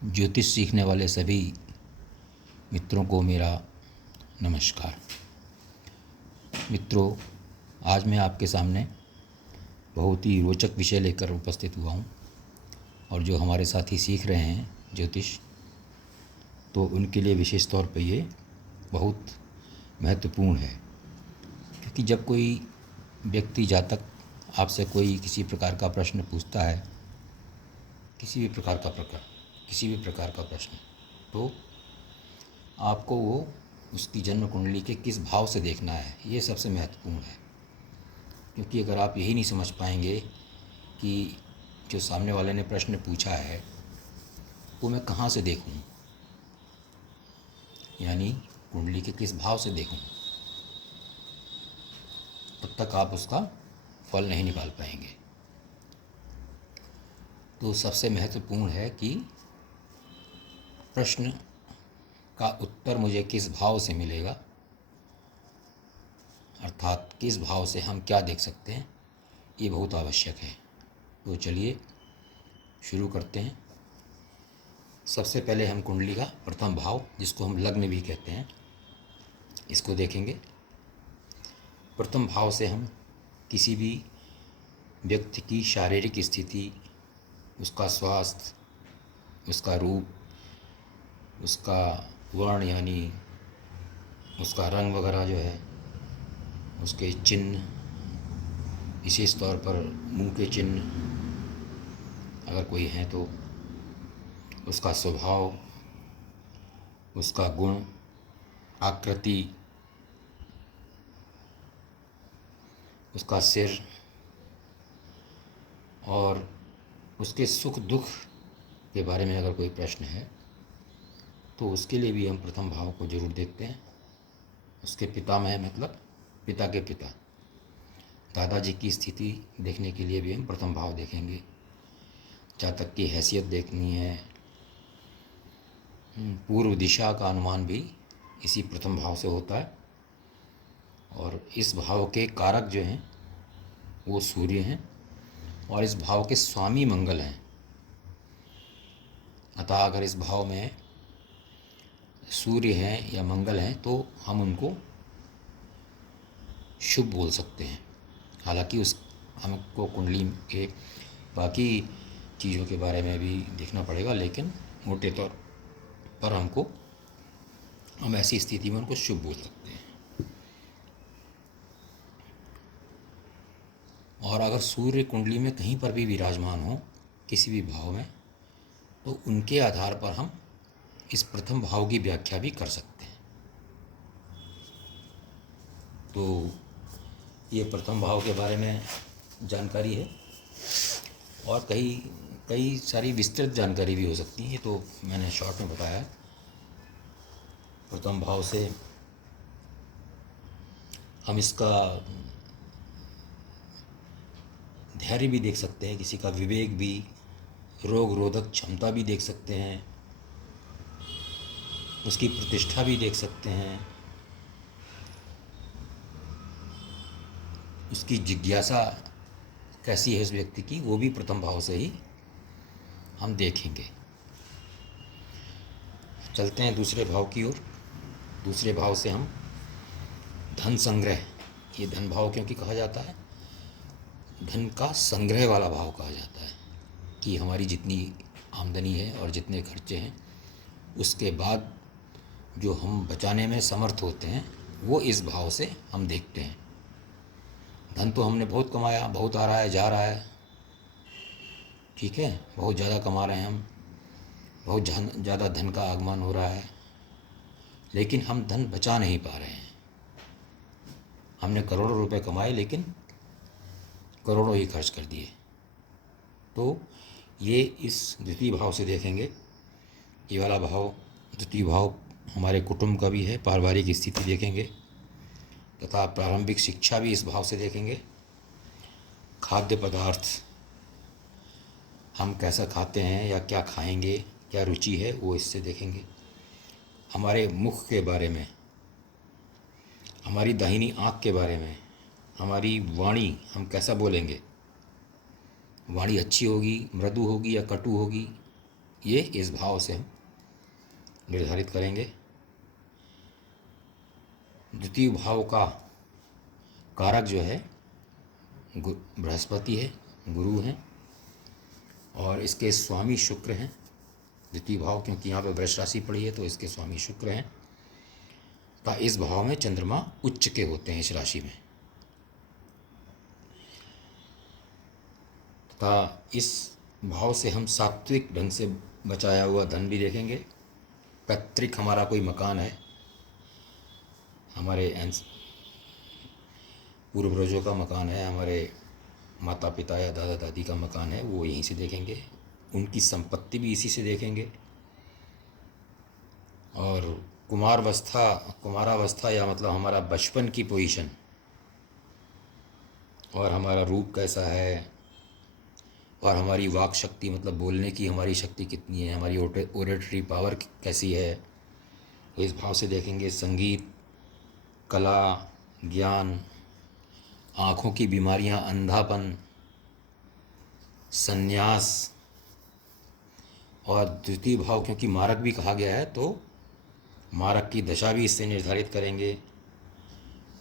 ज्योतिष सीखने वाले सभी मित्रों को मेरा नमस्कार। मित्रों, आज मैं आपके सामने बहुत ही रोचक विषय लेकर उपस्थित हुआ हूँ और जो हमारे साथी सीख रहे हैं ज्योतिष, तो उनके लिए विशेष तौर पे ये बहुत महत्वपूर्ण है। क्योंकि जब कोई व्यक्ति जातक आपसे कोई किसी प्रकार का प्रश्न पूछता है, किसी भी प्रकार का प्रश्न, तो आपको वो उसकी जन्म कुंडली के किस भाव से देखना है, ये सबसे महत्वपूर्ण है। क्योंकि अगर आप यही नहीं समझ पाएंगे कि जो सामने वाले ने प्रश्न पूछा है वो मैं कहाँ से देखूं, यानी कुंडली के किस भाव से देखूं, तब तक आप उसका फल नहीं निकाल पाएंगे। तो सबसे महत्वपूर्ण है कि प्रश्न का उत्तर मुझे किस भाव से मिलेगा, अर्थात किस भाव से हम क्या देख सकते हैं, ये बहुत आवश्यक है। तो चलिए शुरू करते हैं। सबसे पहले हम कुंडली का प्रथम भाव, जिसको हम लग्न भी कहते हैं, इसको देखेंगे। प्रथम भाव से हम किसी भी व्यक्ति की शारीरिक स्थिति, उसका स्वास्थ्य, उसका रूप, उसका वर्ण यानी उसका रंग वगैरह जो है, उसके चिन्ह, विशेष तौर पर मुंह के चिन्ह अगर कोई हैं तो, उसका स्वभाव, उसका गुण, आकृति, उसका सिर और उसके सुख दुख के बारे में अगर कोई प्रश्न है तो उसके लिए भी हम प्रथम भाव को जरूर देखते हैं। उसके पितामह मतलब पिता के पिता, दादाजी की स्थिति देखने के लिए भी हम प्रथम भाव देखेंगे। जातक की हैसियत देखनी है, पूर्व दिशा का अनुमान भी इसी प्रथम भाव से होता है। और इस भाव के कारक जो हैं वो सूर्य हैं और इस भाव के स्वामी मंगल हैं। अतः अगर इस भाव में सूर्य हैं या मंगल हैं तो हम उनको शुभ बोल सकते हैं। हालांकि उस हमको कुंडली के बाकी चीज़ों के बारे में भी देखना पड़ेगा, लेकिन मोटे तौर पर हम ऐसी स्थिति में उनको शुभ बोल सकते हैं। और अगर सूर्य कुंडली में कहीं पर भी विराजमान हो किसी भी भाव में, तो उनके आधार पर हम इस प्रथम भाव की व्याख्या भी कर सकते हैं। तो ये प्रथम भाव के बारे में जानकारी है और कई सारी विस्तृत जानकारी भी हो सकती है। ये तो मैंने शॉर्ट में बताया। प्रथम भाव से हम इसका धैर्य भी देख सकते हैं, किसी का विवेक भी, रोग रोधक क्षमता भी देख सकते हैं, उसकी प्रतिष्ठा भी देख सकते हैं, उसकी जिज्ञासा कैसी है उस व्यक्ति की, वो भी प्रथम भाव से ही हम देखेंगे। चलते हैं दूसरे भाव की ओर। दूसरे भाव से हम धन संग्रह, ये धन भाव क्योंकि कहा जाता है, धन का संग्रह वाला भाव कहा जाता है कि हमारी जितनी आमदनी है और जितने खर्चे हैं उसके बाद जो हम बचाने में समर्थ होते हैं वो इस भाव से हम देखते हैं। धन तो हमने बहुत कमाया, बहुत आ रहा है, जा रहा है, ठीक है, बहुत ज़्यादा कमा रहे हैं हम, बहुत ज़्यादा धन का आगमन हो रहा है, लेकिन हम धन बचा नहीं पा रहे हैं। हमने करोड़ों रुपए कमाए लेकिन करोड़ों ही खर्च कर दिए। तो ये इस द्वितीय भाव से देखेंगे। ये वाला भाव, द्वितीय भाव, हमारे कुटुंब का भी है, पारिवारिक स्थिति देखेंगे तथा प्रारंभिक शिक्षा भी इस भाव से देखेंगे। खाद्य पदार्थ, हम कैसा खाते हैं या क्या खाएंगे, क्या रुचि है, वो इससे देखेंगे। हमारे मुख के बारे में, हमारी दाहिनी आँख के बारे में, हमारी वाणी, हम कैसा बोलेंगे, वाणी अच्छी होगी, मृदु होगी या कटु होगी, ये इस भाव से हम निर्धारित करेंगे। द्वितीय भाव का कारक जो है बृहस्पति है, गुरु हैं, और इसके स्वामी शुक्र हैं। द्वितीय भाव क्योंकि यहाँ पे वृष राशि पड़ी है तो इसके स्वामी शुक्र हैं। तथा इस भाव में चंद्रमा उच्च के होते हैं इस राशि में। तथा इस भाव से हम सात्विक ढंग से बचाया हुआ धन भी देखेंगे। पैतृक हमारा कोई मकान है, हमारे पूर्वजों का मकान है, हमारे माता पिता या दादा दादी का मकान है, वो यहीं से देखेंगे। उनकी संपत्ति भी इसी से देखेंगे। और कुमारावस्था या मतलब हमारा बचपन की पोजीशन और हमारा रूप कैसा है और हमारी वाक शक्ति मतलब बोलने की हमारी शक्ति कितनी है, हमारी ओरेटरी पावर कैसी है, तो इस भाव से देखेंगे। संगीत, कला, ज्ञान, आँखों की बीमारियाँ, अंधापन, संन्यास, और द्वितीय भाव क्योंकि मारक भी कहा गया है तो मारक की दशा भी इससे निर्धारित करेंगे।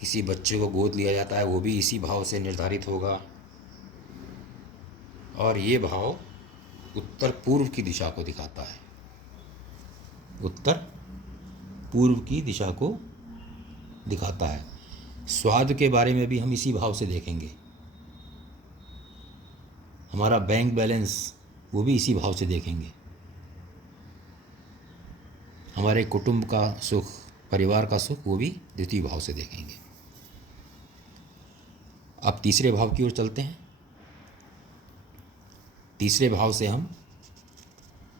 किसी बच्चे को गोद लिया जाता है वो भी इसी भाव से निर्धारित होगा। और ये भाव उत्तर पूर्व की दिशा को दिखाता है, उत्तर पूर्व की दिशा को दिखाता है। स्वाद के बारे में भी हम इसी भाव से देखेंगे। हमारा बैंक बैलेंस वो भी इसी भाव से देखेंगे। हमारे कुटुंब का सुख, परिवार का सुख वो भी द्वितीय भाव से देखेंगे। अब तीसरे भाव की ओर चलते हैं। तीसरे भाव से हम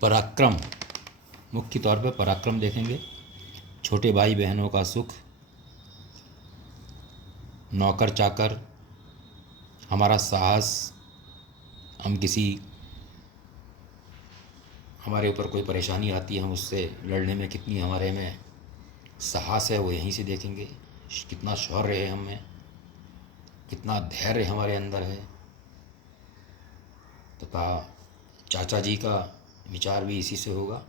पराक्रम, मुख्य तौर पर पराक्रम देखेंगे। छोटे भाई बहनों का सुख, नौकर चाकर, हमारा साहस, हम हमारे ऊपर कोई परेशानी आती है हम उससे लड़ने में कितनी हमारे में साहस है वो यहीं से देखेंगे। कितना शौर्य है हमें, कितना धैर्य हमारे अंदर है। तथा चाचा जी का विचार भी इसी से होगा।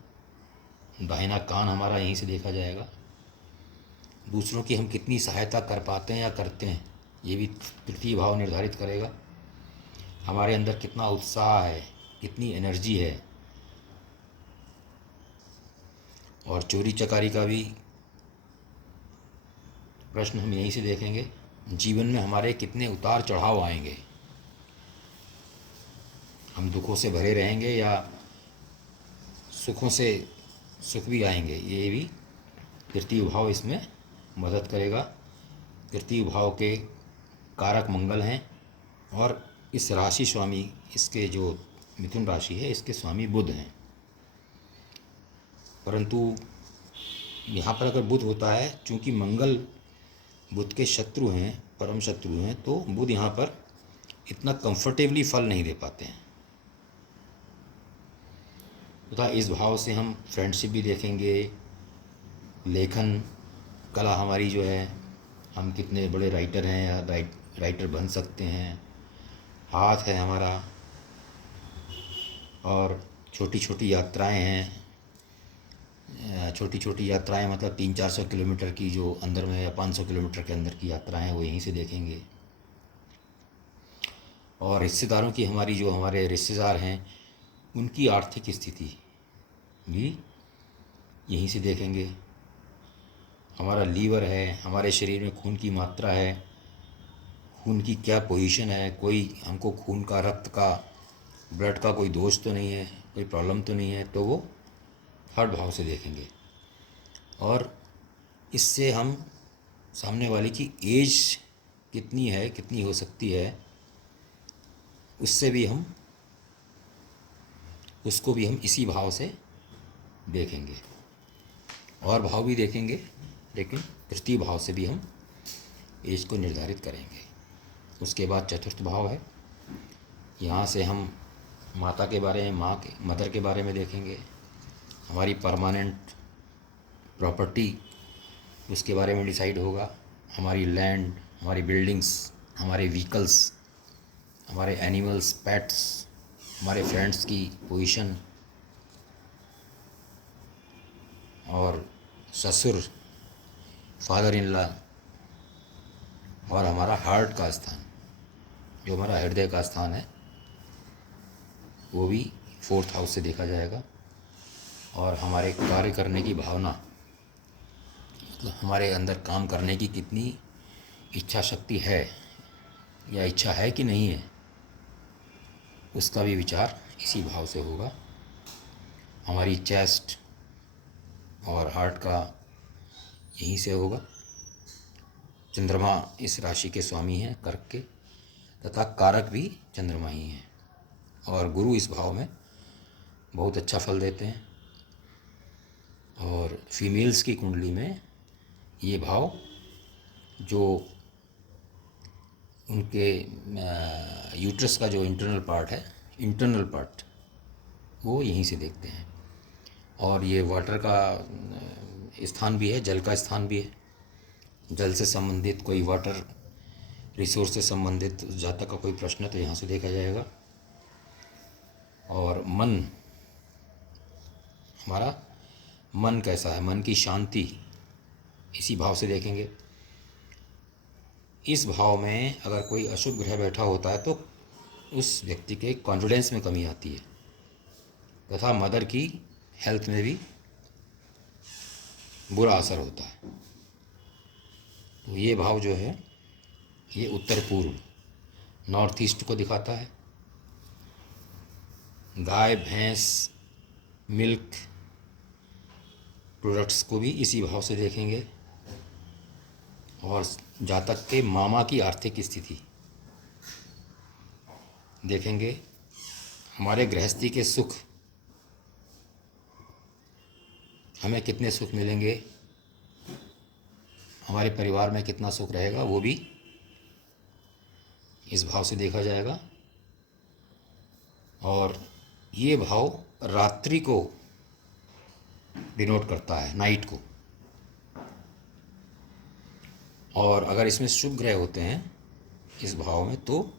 दाहिना कान हमारा यहीं से देखा जाएगा। दूसरों की हम कितनी सहायता कर पाते हैं या करते हैं ये भी तृतीय भाव निर्धारित करेगा। हमारे अंदर कितना उत्साह है, कितनी एनर्जी है। और चोरी चकारी का भी प्रश्न हम यहीं से देखेंगे। जीवन में हमारे कितने उतार चढ़ाव आएंगे, हम दुखों से भरे रहेंगे या सुखों से सुख भी आएंगे, ये भी तृतीय भाव इसमें मदद करेगा। तृतीय भाव के कारक मंगल हैं और इस राशि स्वामी, इसके जो मिथुन राशि है इसके स्वामी बुध हैं। परंतु यहाँ पर अगर बुध होता है, चूँकि मंगल बुध के शत्रु हैं, परम शत्रु हैं, तो बुध यहाँ पर इतना कंफर्टेबली फल नहीं दे पाते हैं। तथा इस भाव से हम फ्रेंडशिप भी देखेंगे। लेखन कला हमारी जो है, हम कितने बड़े राइटर हैं या राइटर बन सकते हैं, हाथ है हमारा। और छोटी छोटी यात्राएं हैं, छोटी छोटी यात्राएं मतलब 300-400 किलोमीटर की जो अंदर में या 500 किलोमीटर के अंदर की यात्राएं हैं वो यहीं से देखेंगे। और रिश्तेदारों की हमारी जो हमारे रिश्तेदार हैं उनकी आर्थिक स्थिति भी यहीं से देखेंगे। हमारा लीवर है, हमारे शरीर में खून की मात्रा है, खून की क्या पोजीशन है, कोई हमको खून का, रक्त का, ब्लड का कोई दोष तो नहीं है, कोई प्रॉब्लम तो नहीं है, तो वो थर्ड भाव से देखेंगे। और इससे हम सामने वाले की एज कितनी है, कितनी हो सकती है, उससे भी हम उसको भी हम इसी भाव से देखेंगे। और भाव भी देखेंगे लेकिन तृतीय भाव से भी हम एज को निर्धारित करेंगे। उसके बाद चतुर्थ भाव है, यहाँ से हम माता के बारे में, मदर के बारे में देखेंगे। हमारी परमानेंट प्रॉपर्टी उसके बारे में डिसाइड होगा। हमारी लैंड, हमारी बिल्डिंग्स, हमारे व्हीकल्स, हमारे एनिमल्स, पेट्स, हमारे फ्रेंड्स की पोजीशन, ससुर, फादर इन लॉ और हमारा हार्ट का स्थान, जो हमारा हृदय का स्थान है, वो भी 4th हाउस से देखा जाएगा। और हमारे कार्य करने की भावना, मतलब हमारे अंदर काम करने की कितनी इच्छा शक्ति है या इच्छा है कि नहीं है, उसका भी विचार इसी भाव से होगा। हमारी चेस्ट और हार्ट का यहीं से होगा। चंद्रमा इस राशि के स्वामी हैं कर्क के, तथा कारक भी चंद्रमा ही हैं। और गुरु इस भाव में बहुत अच्छा फल देते हैं। और फीमेल्स की कुंडली में ये भाव, जो उनके यूट्रस का जो इंटरनल पार्ट वो यहीं से देखते हैं। और ये वाटर का स्थान भी है, जल का स्थान भी है। जल से संबंधित कोई वाटर रिसोर्स से संबंधित जातक का कोई प्रश्न तो यहाँ से देखा जाएगा। और मन, हमारा मन कैसा है, मन की शांति, इसी भाव से देखेंगे। इस भाव में अगर कोई अशुभ ग्रह बैठा होता है तो उस व्यक्ति के कॉन्फिडेंस में कमी आती है, तथा मदर की हेल्थ में भी बुरा असर होता है। तो ये भाव जो है, ये उत्तर पूर्व, नॉर्थ ईस्ट को दिखाता है। गाय, भैंस, मिल्क प्रोडक्ट्स को भी इसी भाव से देखेंगे। और जातक के मामा की आर्थिक स्थिति देखेंगे। हमारे गृहस्थी के सुख, हमें कितने सुख मिलेंगे, हमारे परिवार में कितना सुख रहेगा, वो भी इस भाव से देखा जाएगा। और ये भाव रात्रि को डिनोट करता है, नाइट को। और अगर इसमें शुभ ग्रह होते हैं इस भाव में, तो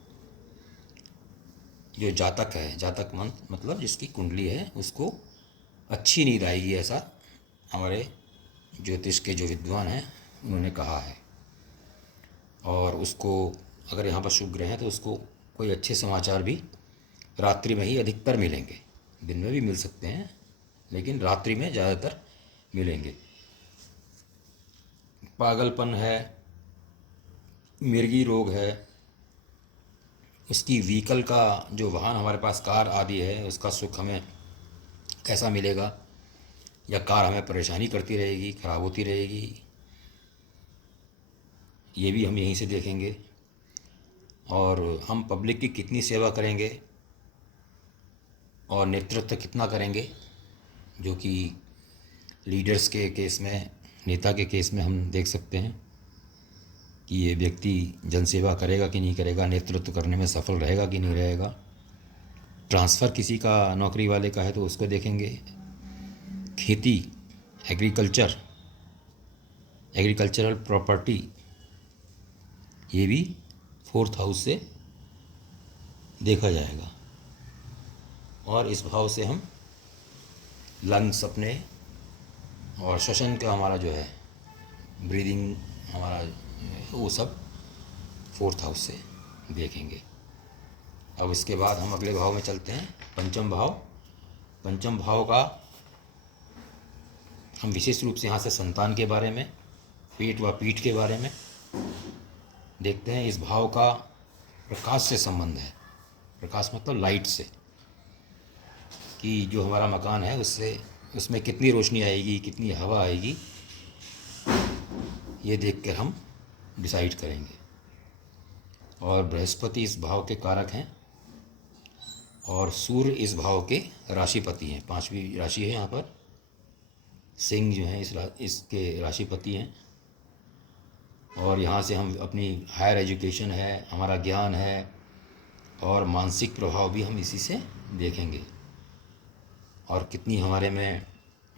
जो जातक है, जातक मतलब जिसकी कुंडली है, उसको अच्छी नींद आएगी, ऐसा हमारे ज्योतिष के जो विद्वान हैं उन्होंने कहा है। और उसको अगर यहाँ पर शुभ ग्रह हैं तो उसको कोई अच्छे समाचार भी रात्रि में ही अधिकतर मिलेंगे। दिन में भी मिल सकते हैं, लेकिन रात्रि में ज़्यादातर मिलेंगे। पागलपन है, मिर्गी रोग है, उसकी व्हीकल का जो वाहन हमारे पास कार आदि है, उसका सुख हमें कैसा मिलेगा, या कार हमें परेशानी करती रहेगी, खराब होती रहेगी, ये भी हम यहीं से देखेंगे। और हम पब्लिक की कितनी सेवा करेंगे और नेतृत्व कितना करेंगे, जो कि लीडर्स के केस में, नेता के केस में हम देख सकते हैं कि ये व्यक्ति जनसेवा करेगा कि नहीं करेगा, नेतृत्व करने में सफल रहेगा कि नहीं रहेगा। ट्रांसफ़र किसी का, नौकरी वाले का है तो उसको देखेंगे। खेती, एग्रीकल्चरल प्रॉपर्टी, ये भी 4th हाउस से देखा जाएगा। और इस भाव से हम लंग्स अपने और श्वसन का हमारा जो है, ब्रीदिंग हमारा, वो सब 4th हाउस से देखेंगे। अब इसके बाद हम अगले भाव में चलते हैं, पंचम भाव। पंचम भाव का हम विशेष रूप से यहाँ से संतान के बारे में, पेट व पीठ के बारे में देखते हैं। इस भाव का प्रकाश से संबंध है। प्रकाश मतलब लाइट से, कि जो हमारा मकान है उससे, उसमें कितनी रोशनी आएगी, कितनी हवा आएगी, ये देखकर हम डिसाइड करेंगे। और बृहस्पति इस भाव के कारक हैं और सूर्य इस भाव के राशिपति हैं। 5वीं राशि है यहाँ पर। सिंह जो हैं इसके राशिपति हैं। और यहाँ से हम अपनी हायर एजुकेशन है, हमारा ज्ञान है और मानसिक प्रभाव भी हम इसी से देखेंगे। और कितनी हमारे में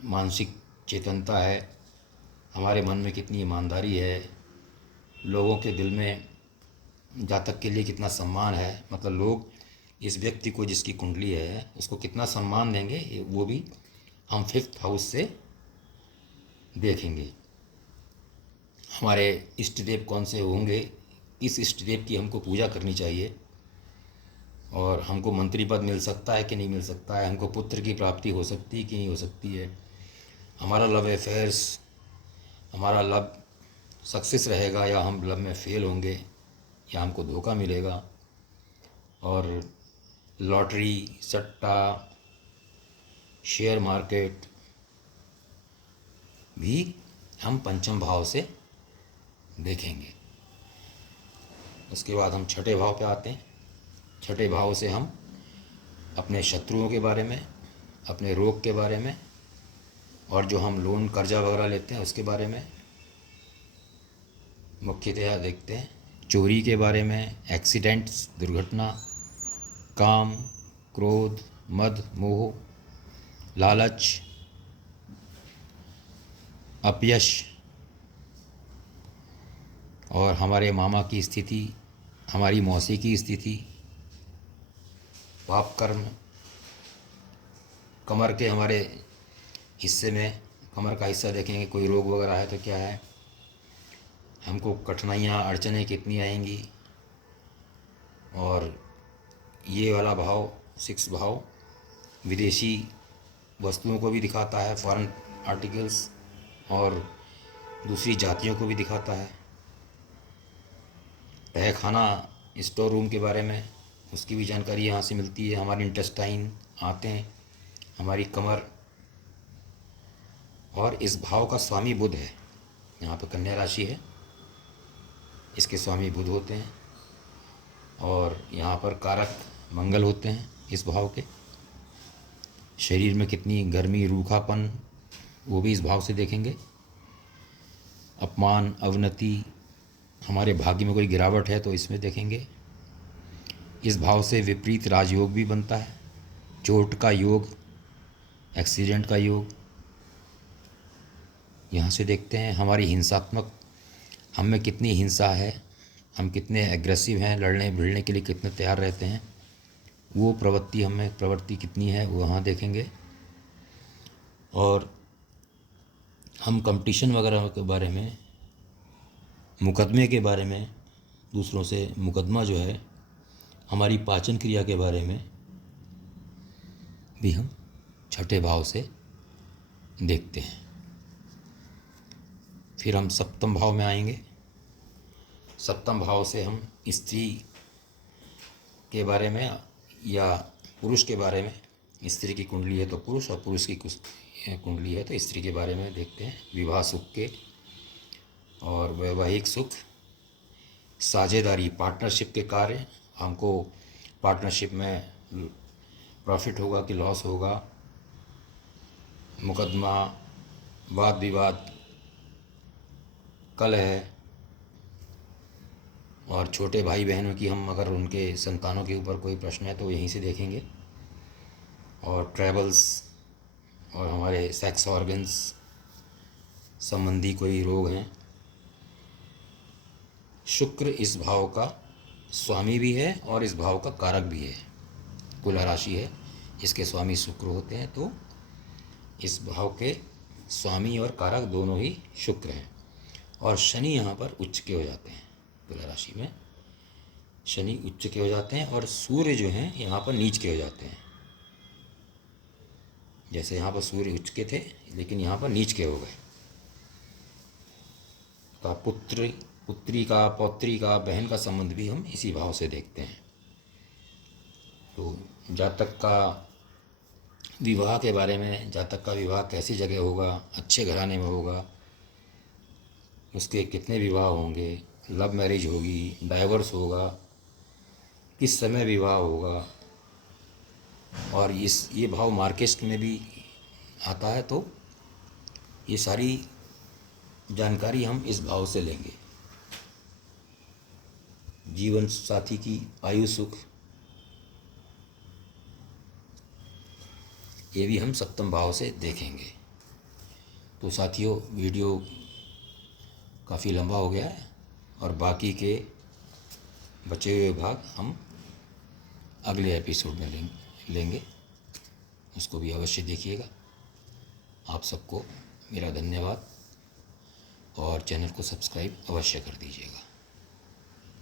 मानसिक चेतनता है, हमारे मन में कितनी ईमानदारी है, लोगों के दिल में जातक के लिए कितना सम्मान है, मतलब लोग इस व्यक्ति को, जिसकी कुंडली है, उसको कितना सम्मान देंगे, वो भी हम 5th हाउस से देखेंगे। हमारे इष्ट देव कौन से होंगे, किस इष्ट देव की हमको पूजा करनी चाहिए, और हमको मंत्री पद मिल सकता है कि नहीं मिल सकता है, हमको पुत्र की प्राप्ति हो सकती है कि नहीं हो सकती है, हमारा लव अफेयर्स, हमारा लव सक्सेस रहेगा या हम लव में फेल होंगे या हमको धोखा मिलेगा, और लॉटरी, सट्टा, शेयर मार्केट भी हम पंचम भाव से देखेंगे। उसके बाद हम छठे भाव पे आते हैं। छठे भाव से हम अपने शत्रुओं के बारे में, अपने रोग के बारे में, और जो हम लोन कर्जा वगैरह लेते हैं उसके बारे में मुख्यतया देखते हैं। चोरी के बारे में, एक्सीडेंट्स, दुर्घटना, काम, क्रोध, मद, मोह, लालच, अपयश, और हमारे मामा की स्थिति, हमारी मौसी की स्थिति, पाप कर्म, कमर के हमारे हिस्से में, कमर का हिस्सा देखेंगे कोई रोग वगैरह है तो क्या है, हमको कठिनाइयाँ अड़चनें कितनी आएंगी। और ये वाला भाव, 6 भाव, विदेशी वस्तुओं को भी दिखाता है, फॉरेन आर्टिकल्स, और दूसरी जातियों को भी दिखाता है। तहखाना, स्टोर रूम के बारे में उसकी भी जानकारी यहाँ से मिलती है। हमारी इंटेस्टाइन, आंतें, हमारी कमर, और इस भाव का स्वामी बुध है। यहाँ पर कन्या राशि है, इसके स्वामी बुध होते हैं, और यहाँ पर कारक मंगल होते हैं इस भाव के। शरीर में कितनी गर्मी, रूखापन, वो भी इस भाव से देखेंगे। अपमान, अवनति, हमारे भाग्य में कोई गिरावट है तो इसमें देखेंगे। इस भाव से विपरीत राजयोग भी बनता है, चोट का योग, एक्सीडेंट का योग। यहाँ से देखते हैं हमारी हिंसात्मक, हम में कितनी हिंसा है, हम कितने एग्रेसिव हैं, लड़ने भिड़ने के लिए कितने तैयार रहते हैं, वो प्रवृत्ति हमें, प्रवृत्ति कितनी है वो वहाँ देखेंगे। और हम कंपटीशन वगैरह के बारे में, मुकदमे के बारे में, दूसरों से मुकदमा जो है, हमारी पाचन क्रिया के बारे में भी हम छठे भाव से देखते हैं। फिर हम सप्तम भाव में आएंगे। सप्तम भाव से हम स्त्री के बारे में या पुरुष के बारे में, स्त्री की कुंडली है तो पुरुष, और पुरुष की कुंडली है तो स्त्री के बारे में देखते हैं। विवाह सुख के और वैवाहिक सुख, साझेदारी, पार्टनरशिप के कार्य, हमको पार्टनरशिप में प्रॉफिट होगा कि लॉस होगा, मुकदमा, वाद विवाद, कलह, और छोटे भाई बहनों की, हम अगर उनके संतानों के ऊपर कोई प्रश्न है तो यहीं से देखेंगे। और ट्रैवल्स, और हमारे सेक्स ऑर्गन्स संबंधी कोई रोग हैं। शुक्र इस भाव का स्वामी भी है और इस भाव का कारक भी है। तुला राशि है, इसके स्वामी शुक्र होते हैं, तो इस भाव के स्वामी और कारक दोनों ही शुक्र हैं। और शनि यहाँ पर उच्च के हो जाते हैं, तुला राशि में शनि उच्च के हो जाते हैं, और सूर्य जो हैं यहाँ पर नीच के हो जाते हैं। जैसे यहाँ पर सूर्य उच्च के थे लेकिन यहाँ पर नीच के हो गए। तो पुत्र, पुत्री का, पौत्री का, बहन का संबंध भी हम इसी भाव से देखते हैं। तो जातक का विवाह के बारे में, जातक का विवाह कैसी जगह होगा, अच्छे घराने में होगा, उसके कितने विवाह होंगे, लव मैरिज होगी, डाइवोर्स होगा, किस समय विवाह होगा, और ये भाव मार्केस्ट में भी आता है, तो ये सारी जानकारी हम इस भाव से लेंगे। जीवन साथी की आयु सुख, ये भी हम सप्तम भाव से देखेंगे। तो साथियों, वीडियो काफ़ी लंबा हो गया है, और बाकी के बचे हुए भाग हम अगले एपिसोड में लेंगे। उसको भी अवश्य देखिएगा। आप सबको मेरा धन्यवाद। और चैनल को सब्सक्राइब अवश्य कर दीजिएगा।